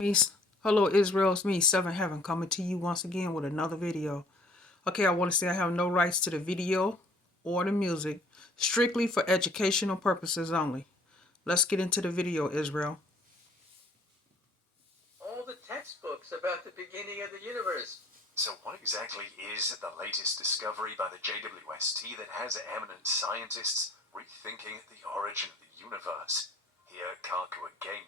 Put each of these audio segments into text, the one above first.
Me, hello Israel, it's me, Seven Heaven, coming to you once again with another video. Okay, I want to say I have no rights to the video or the music, strictly for educational purposes only. Let's get into the video, Israel. All the textbooks about the beginning of the universe. So what exactly is the latest discovery by the JWST that has eminent scientists rethinking the origin of the universe? Here, Kaku again.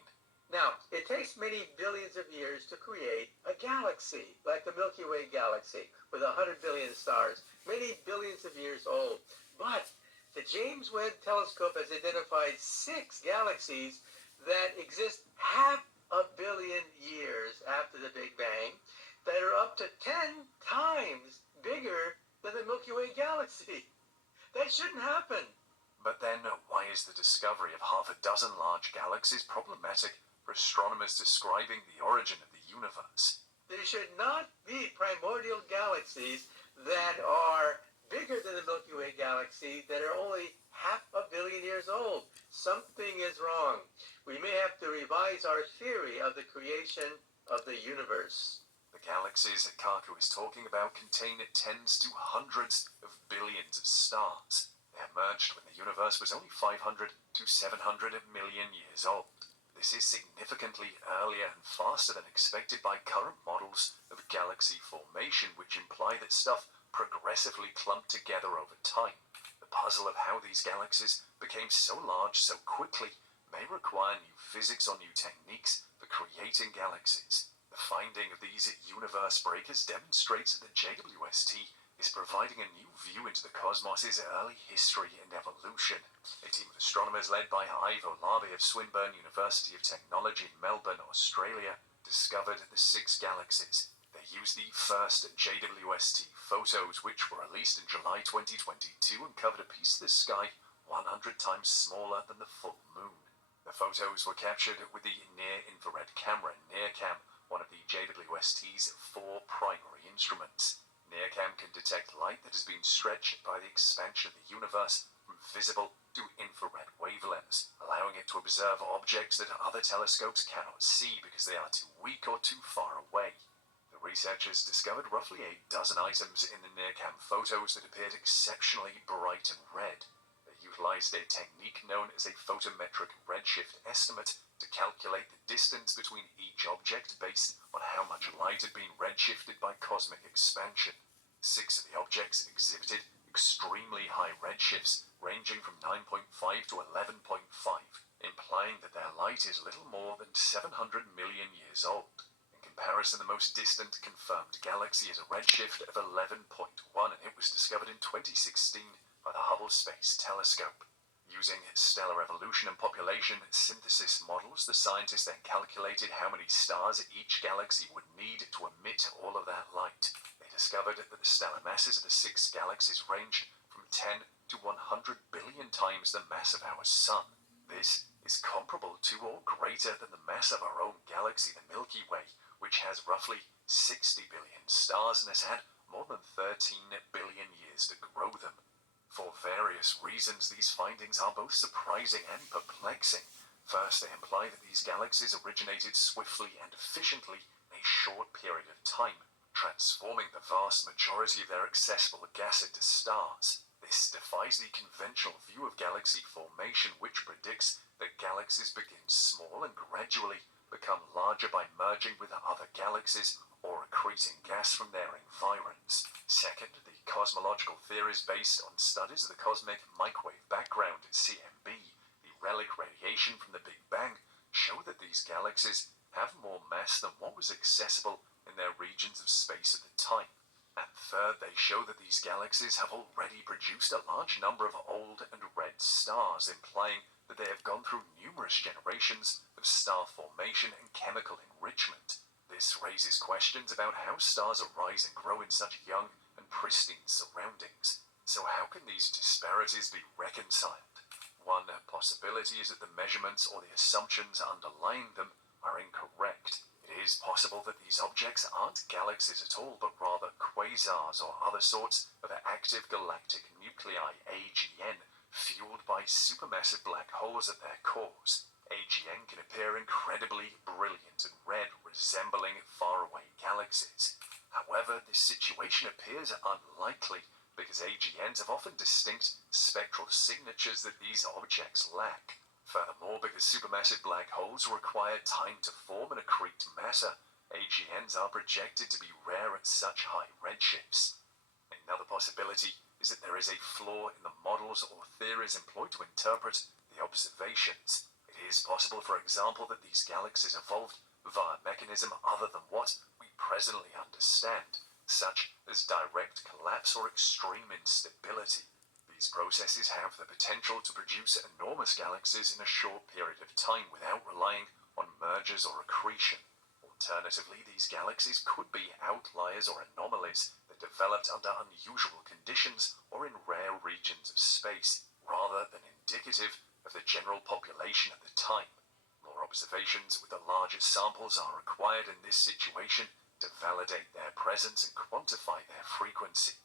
Now, it takes many billions of years to create a galaxy, like the Milky Way galaxy, with 100 billion stars, many billions of years old. But the James Webb Telescope has identified 6 galaxies that exist half a billion years after the Big Bang that are up to 10 times bigger than the Milky Way galaxy. That shouldn't happen. But then, why is the discovery of half a dozen large galaxies problematic for astronomers describing the origin of the universe? There should not be primordial galaxies that are bigger than the Milky Way galaxy that are only half a billion years old. Something is wrong. We may have to revise our theory of the creation of the universe. The galaxies that Kaku is talking about contain tens to hundreds of billions of stars. They emerged when the universe was only 500 to 700 million years old. This is significantly earlier and faster than expected by current models of galaxy formation, which imply that stuff progressively clumped together over time. The puzzle of how these galaxies became so large so quickly may require new physics or new techniques for creating galaxies. The finding of these universe breakers demonstrates that the JWST is providing a new view into the cosmos's early history and evolution. A team of astronomers led by Ivo Labe of Swinburne University of Technology in Melbourne, Australia, discovered the 6 galaxies. They used the first JWST photos, which were released in July 2022 and covered a piece of the sky 100 times smaller than the full moon. The photos were captured with the near-infrared camera NIRCam, one of the JWST's 4 primary instruments. NIRCam can detect light that has been stretched by the expansion of the universe from visible to infrared wavelengths, allowing it to observe objects that other telescopes cannot see because they are too weak or too far away. The researchers discovered roughly a dozen items in the NIRCam photos that appeared exceptionally bright and red. They utilized a technique known as a photometric redshift estimate to calculate the distance between each object based on how much light had been redshifted by cosmic expansion. 6 of the objects exhibited extremely high redshifts, ranging from 9.5 to 11.5, implying that their light is little more than 700 million years old. In comparison, the most distant confirmed galaxy has a redshift of 11.1, and it was discovered in 2016 by the Hubble Space Telescope. Using stellar evolution and population synthesis models, the scientists then calculated how many stars each galaxy would need to emit all of that light. They discovered that the stellar masses of the 6 galaxies ranged from 10 to 100 billion times the mass of our Sun. This is comparable to or greater than the mass of our own galaxy, the Milky Way, which has roughly 60 billion stars and has had more than 13 billion years to grow them. For various reasons, these findings are both surprising and perplexing. First, they imply that these galaxies originated swiftly and efficiently in a short period of time, transforming the vast majority of their accessible gas into stars. This defies the conventional view of galaxy formation, which predicts that galaxies begin small and gradually become larger by merging with other galaxies or accreting gas from their environs. Second, the cosmological theories based on studies of the cosmic microwave background, CMB, the relic radiation from the Big Bang, show that these galaxies have more mass than what was accessible in their regions of space at the time. And third, they show that these galaxies have already produced a large number of old and red stars, implying that they have gone through numerous generations of star formation and chemical enrichment. This raises questions about how stars arise and grow in such young and pristine surroundings. So how can these disparities be reconciled? One possibility is that the measurements or the assumptions underlying them are incorrect. It is possible that these objects aren't galaxies at all, but rather quasars or other sorts of active galactic nuclei, AGN, fueled by supermassive black holes at their cores. AGN can appear incredibly brilliant and red, resembling faraway galaxies. However, this situation appears unlikely because AGNs have often distinct spectral signatures that these objects lack. Furthermore, because supermassive black holes require time to form and accrete matter, AGNs are projected to be rare at such high redshifts. Another possibility is that there is a flaw in the models or theories employed to interpret the observations. It is possible, for example, that these galaxies evolved via a mechanism other than what we presently understand, such as direct collapse or extreme instability. These processes have the potential to produce enormous galaxies in a short period of time without relying on mergers or accretion. Alternatively, these galaxies could be outliers or anomalies that developed under unusual conditions or in rare regions of space, rather than indicative of the general population at the time. More observations with the larger samples are required in this situation to validate their presence and quantify their frequency.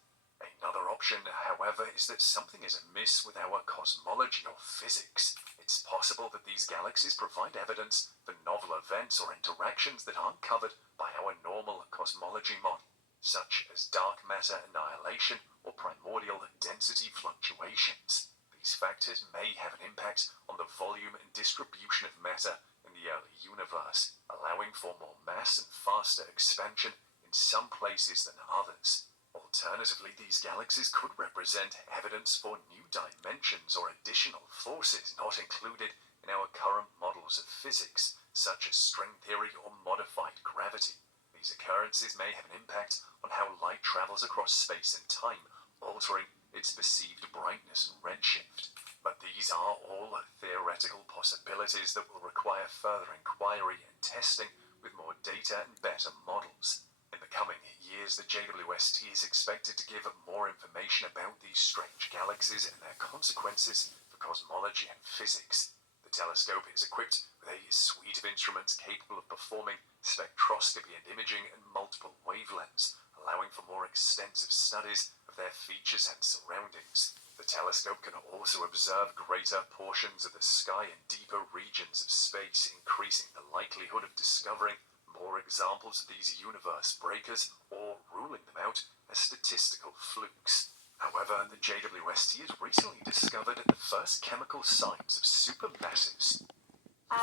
Another option, however, is that something is amiss with our cosmology or physics. It's possible that these galaxies provide evidence for novel events or interactions that aren't covered by our normal cosmology model, such as dark matter annihilation or primordial density fluctuations. These factors may have an impact on the volume and distribution of matter in the early universe, allowing for more mass and faster expansion in some places than others. Alternatively, these galaxies could represent evidence for new dimensions or additional forces not included in our current models of physics, such as string theory or modified gravity. These occurrences may have an impact on how light travels across space and time, altering its perceived brightness and redshift. But these are all theoretical possibilities that will require further inquiry and testing with more data and better models. In the coming years, the JWST is expected to give more information about these strange galaxies and their consequences for cosmology and physics. The telescope is equipped with a suite of instruments capable of performing spectroscopy and imaging at multiple wavelengths, allowing for more extensive studies of their features and surroundings. The telescope can also observe greater portions of the sky and deeper regions of space, increasing the likelihood of discovering more examples of these universe breakers or ruling them out as statistical flukes. However, the JWST has recently discovered the first chemical signs of supermassives.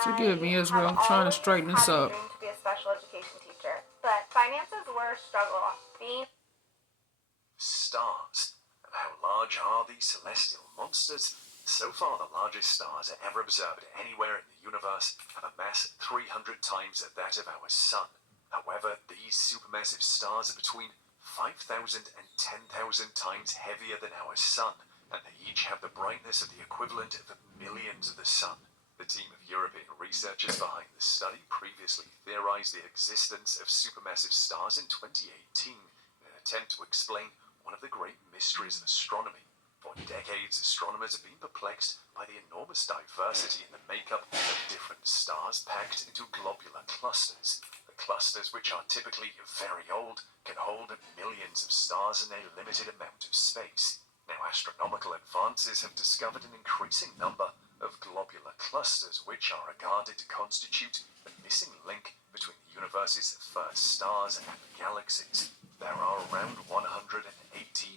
Forgive me, Israel. I'm trying to straighten this up. I have always had a dream to be a special education teacher, but finances were a struggle. Stars. And how large are these celestial monsters? So far, the largest stars ever observed anywhere in the universe have a mass 300 times that of our Sun. However, these supermassive stars are between 5,000 and 10,000 times heavier than our Sun, and they each have the brightness of the equivalent of millions of the Sun. The team of European researchers behind the study previously theorized the existence of supermassive stars in 2018 in an attempt to explain one of the great mysteries of astronomy. For decades, astronomers have been perplexed by the enormous diversity in the makeup of different stars packed into globular clusters. The clusters, which are typically very old, can hold millions of stars in a limited amount of space. Now, astronomical advances have discovered an increasing number of globular clusters, which are regarded to constitute the missing link between the universe's first stars and the galaxies. There are around 180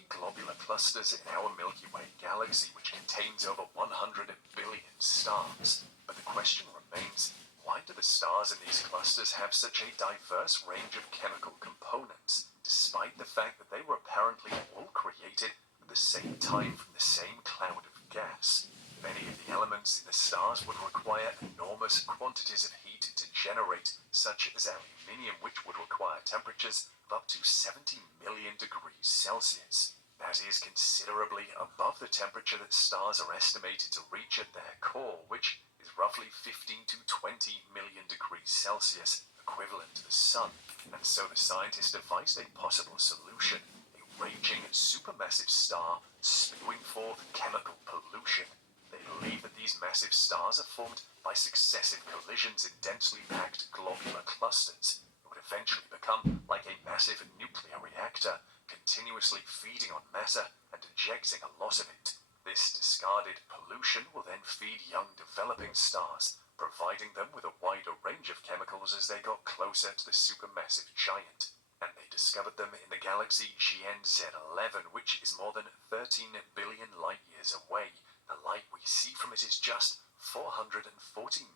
globular clusters in our Milky Way galaxy, which contains over 100 billion stars. But the question remains, why do the stars in these clusters have such a diverse range of chemical components, despite the fact that they were apparently all created at the same time from the same cloud of gas? Many of the elements in the stars would require enormous quantities of heat to generate, such as aluminium, which would require temperatures of up to 70 million degrees Celsius. That is considerably above the temperature that stars are estimated to reach at their core, which is roughly 15 to 20 million degrees Celsius, equivalent to the Sun. And so the scientists devised a possible solution: a raging supermassive star spewing forth chemical pollution. They believe that these massive stars are formed by successive collisions in densely packed globular clusters. It would eventually become like a massive nuclear reactor, continuously feeding on matter and ejecting a lot of it. This discarded pollution will then feed young developing stars, providing them with a wide wider range of chemicals as they got closer to the supermassive giant, and they discovered them in the galaxy GNZ11, which is more than 13 billion light-years away. The light we see from it is just 440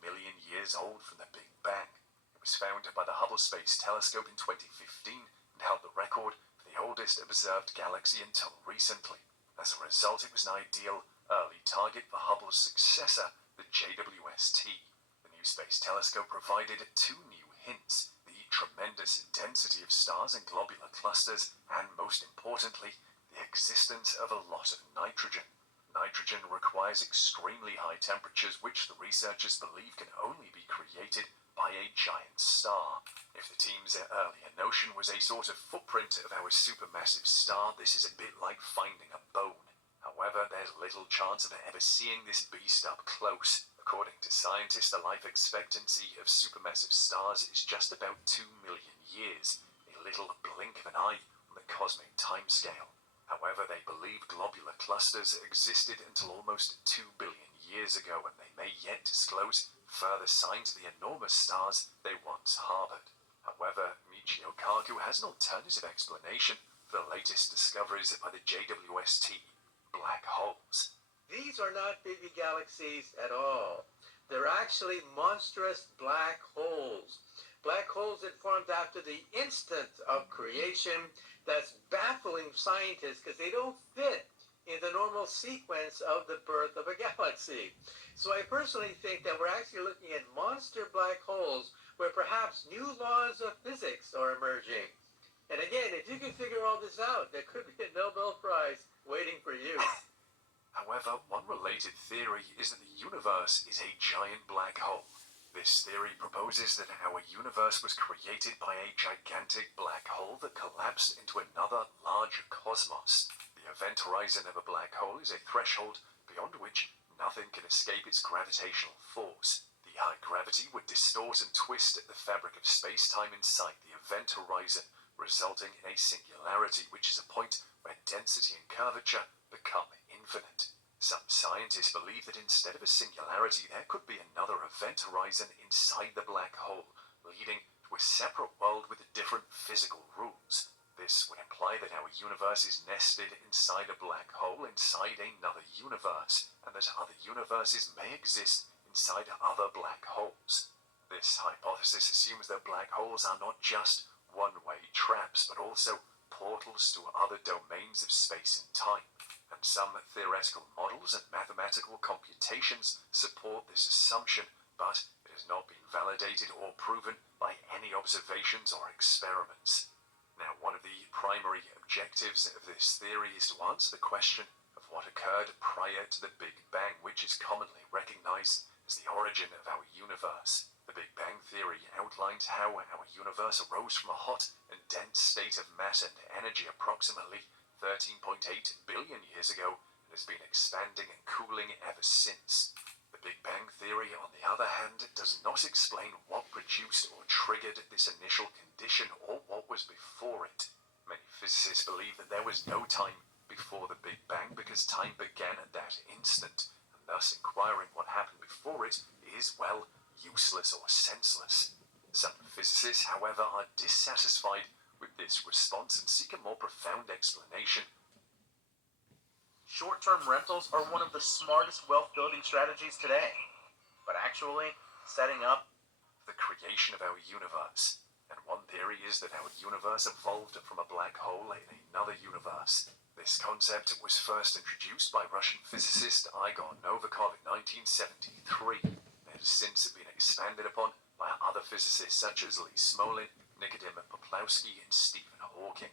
million years old from the Big Bang. It was found by the Hubble Space Telescope in 2015 and held the record for the oldest observed galaxy until recently. As a result, it was an ideal early target for Hubble's successor, the JWST. The new space telescope provided two new hints: the tremendous density of stars and globular clusters, and most importantly, the existence of a lot of nitrogen. Nitrogen requires extremely high temperatures, which the researchers believe can only be created by a giant star. If the team's earlier notion was a sort of footprint of our supermassive star, this is a bit like finding a bone. However, there's little chance of ever seeing this beast up close. According to scientists, the life expectancy of supermassive stars is just about 2 million years, a little blink of an eye on the cosmic timescale. However, they believe globular clusters existed until almost 2 billion years ago, and they may yet disclose further signs of the enormous stars they once harbored. However, Michio Kaku has an alternative explanation for the latest discoveries by the JWST: black holes. These are not baby galaxies at all. They're actually monstrous black holes. Black holes that formed after the instant of creation. That's baffling scientists because they don't fit in the normal sequence of the birth of a galaxy. So I personally think that we're actually looking at monster black holes where perhaps new laws of physics are emerging. And again, if you can figure all this out, there could be a Nobel Prize waiting for you. However, one related theory is that the universe is a giant black hole. This theory proposes that our universe was created by a gigantic black hole that collapsed into another larger cosmos. The event horizon of a black hole is a threshold beyond which nothing can escape its gravitational force. The high gravity would distort and twist the fabric of space-time inside the event horizon, resulting in a singularity, which is a point where density and curvature become infinite. Some scientists believe that instead of a singularity, there could be another event horizon inside the black hole, leading to a separate world with different physical rules. This would imply that our universe is nested inside a black hole inside another universe, and that other universes may exist inside other black holes. This hypothesis assumes that black holes are not just one-way traps, but also portals to other domains of space and time. And some theoretical models and mathematical computations support this assumption, but it has not been validated or proven by any observations or experiments. Now, one of the primary objectives of this theory is to answer the question of what occurred prior to the Big Bang, which is commonly recognized as the origin of our universe. The Big Bang theory outlines how our universe arose from a hot and dense state of mass and energy approximately 13.8 billion years ago, and has been expanding and cooling ever since. The Big Bang theory, on the other hand, does not explain what produced or triggered this initial condition or what was before it. Many physicists believe that there was no time before the Big Bang because time began at that instant, and thus inquiring what happened before it is, well, useless or senseless. Some physicists, however, are dissatisfied with this response and seek a more profound explanation. Short-term rentals are one of the smartest wealth-building strategies today, but actually setting up the creation of our universe. And one theory is that our universe evolved from a black hole in another universe. This concept was first introduced by Russian physicist Igor Novikov in 1973. It has since been expanded upon by other physicists such as Lee Smolin, Nikodym Poplawski, and Stephen Hawking.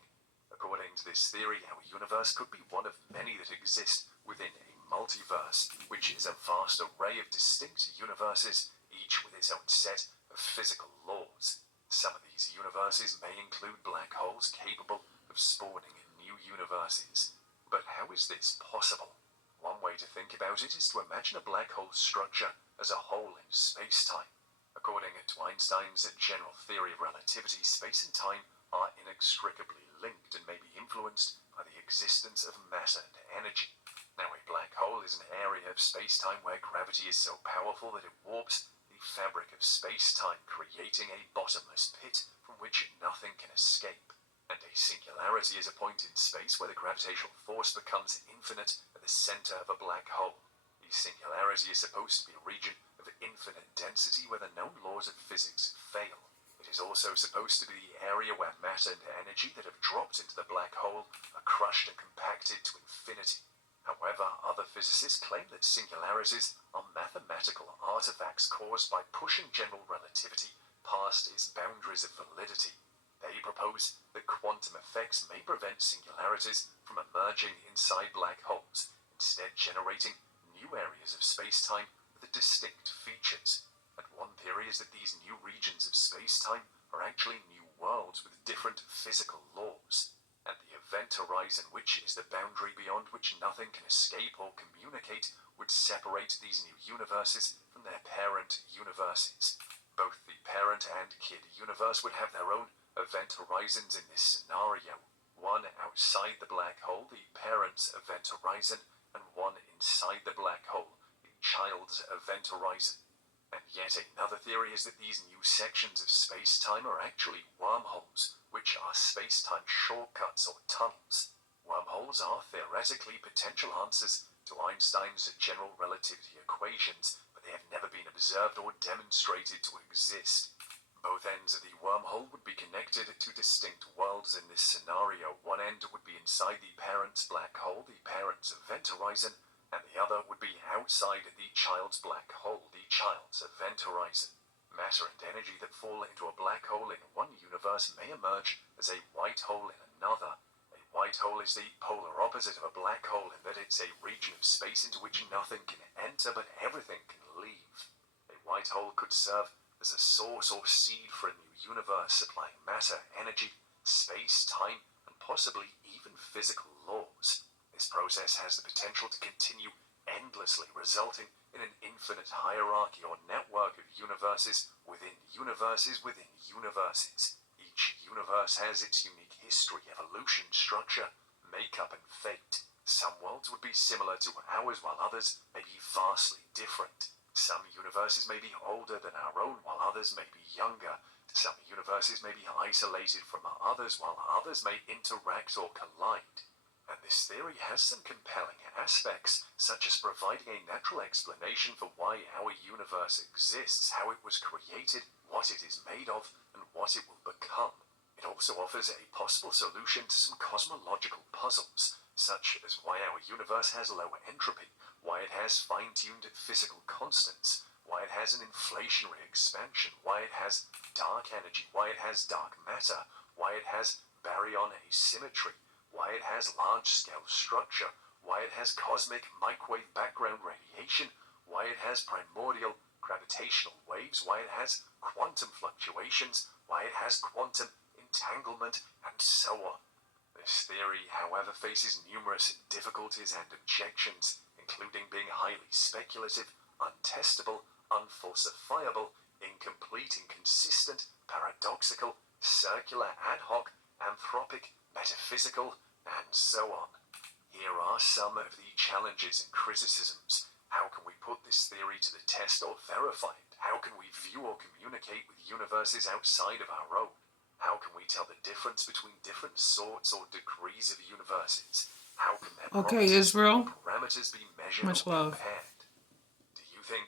According to this theory, our universe could be one of many that exist within a multiverse, which is a vast array of distinct universes, each with its own set of physical laws. Some of these universes may include black holes capable of spawning new universes. But how is this possible? One way to think about it is to imagine a black hole structure as a hole in space-time. According to Einstein's general theory of relativity, space and time are inextricably linked and may be influenced by the existence of matter and energy. Now, a black hole is an area of space-time where gravity is so powerful that it warps the the fabric of space-time, creating a bottomless pit from which nothing can escape. And a singularity is a point in space where the gravitational force becomes infinite at the center of a black hole. The singularity is supposed to be a region of infinite density where the known laws of physics fail. It is also supposed to be the area where matter and energy that have dropped into the black hole are crushed and compacted to infinity. However, other physicists claim that singularities are mathematical artifacts caused by pushing general relativity past its boundaries of validity. They propose that quantum effects may prevent singularities from emerging inside black holes, instead generating new areas of space-time with distinct features. And one theory is that these new regions of space-time are actually new worlds with different physical laws. And the event horizon, which is the boundary beyond which nothing can escape or communicate, would separate these new universes from their parent universes. Both the parent and kid universe would have their own event horizons in this scenario. One outside the black hole, the parent's event horizon, and one inside the black hole, the child's event horizon. And yet another theory is that these new sections of space-time are actually wormholes, which are space-time shortcuts or tunnels. Wormholes are theoretically potential answers to Einstein's general relativity equations, but they have never been observed or demonstrated to exist. Both ends of the wormhole would be connected to distinct worlds in this scenario. One end would be inside the parent's black hole, the parent's event horizon, and the other would be outside the child's black hole, the child's event horizon. Matter and energy that fall into a black hole in one universe may emerge as a white hole in another. A white hole is the polar opposite of a black hole in that it's a region of space into which nothing can enter but everything can leave. A white hole could serve as a source or seed for a new universe, supplying matter, energy, space, time, and possibly even physical laws. This process has the potential to continue endlessly, resulting in an infinite hierarchy or network of universes within universes within universes. Each universe has its unique history, evolution, structure, makeup, and fate. Some worlds would be similar to ours, while others may be vastly different. Some universes may be older than our own, while others may be younger. Some universes may be isolated from others, while others may interact or collide. And this theory has some compelling aspects, such as providing a natural explanation for why our universe exists, how it was created, what it is made of, and what it will become. It also offers a possible solution to some cosmological puzzles, such as why our universe has lower entropy, why it has fine-tuned physical constants, why it has an inflationary expansion, why it has dark energy, why it has dark matter, why it has baryon asymmetry, why it has large-scale structure, why it has cosmic microwave background radiation, why it has primordial gravitational waves, why it has quantum fluctuations, why it has quantum entanglement, and so on. This theory, however, faces numerous difficulties and objections, including being highly speculative, untestable, unfalsifiable, incomplete, inconsistent, paradoxical, circular, ad hoc, anthropic, metaphysical, and so on. Here are some of the challenges and criticisms. How can we put this theory to the test or verify it? How can we view or communicate with universes outside of our own? How can we tell the difference between different sorts or degrees of universes? How can their Okay, properties Israel. or parameters be measured Much or love. compared? Do you think